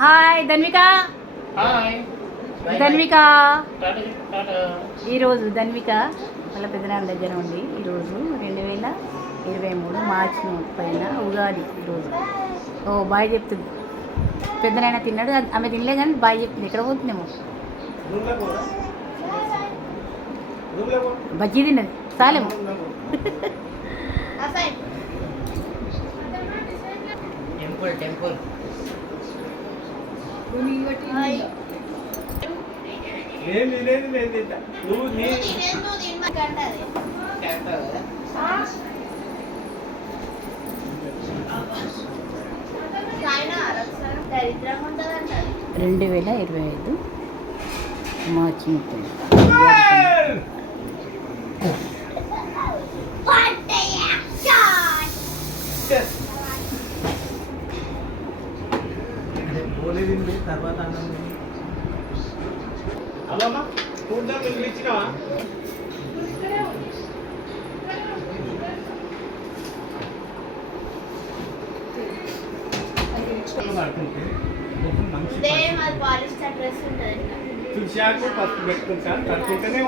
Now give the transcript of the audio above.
Hi Dhanvika. Hi Dhanvika ఈరోజు ధన్విక వాళ్ళ పెద్దనాన్న దగ్గర ఉండి ఈరోజు 2023 మార్చి 30న ఉగాది ఈరోజు. ఓ బాయ్ చెప్తుంది. పెద్దనాయన తిన్నాడు, ఆమె తినలే కానీ బాయ్ చెప్తుంది. ఎక్కడ పోతుందేమో బజ్జీ తిన్నది చాలేమో. టెంపుల్ టెంపుల్ దరిద్రంగా ఉంటుందంట. 2025 మార్చి 30. పోలేదండి తర్వాత అమ్మమ్మ చూద్దాం మీరు ఇచ్చినావా ఉదయం అది పాలిస్టర్ డ్రెస్ ఉంటుంది. తులసి ఆకు పసుపు పెట్టుకుంటాను కట్టుకుంటేనే